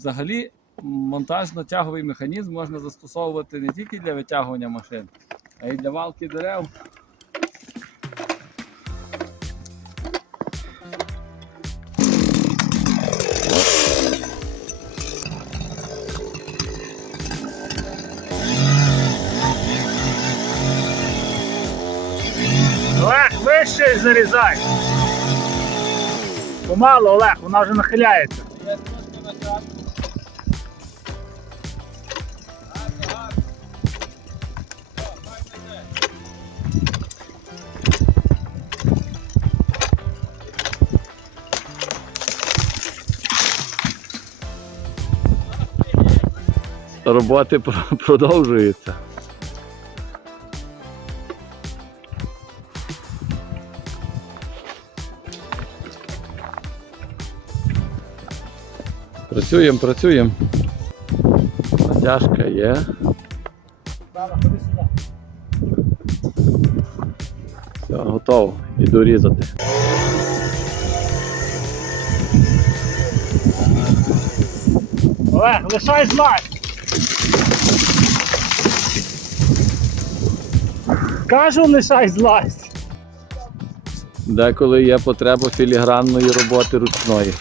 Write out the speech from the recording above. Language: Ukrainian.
Взагалі, монтажно-тяговий механізм можна застосовувати не тільки для витягування машин, а й для валки дерев. Вище зарізай. Помало, Олег, вона вже нахиляється. Роботи продовжуються. Працюємо, працюємо. Натяжка є. Все, готово. Іду різати. Олег, лишай знак. Кажу, лишай злазь. Деколи є потреба філігранної роботи ручної.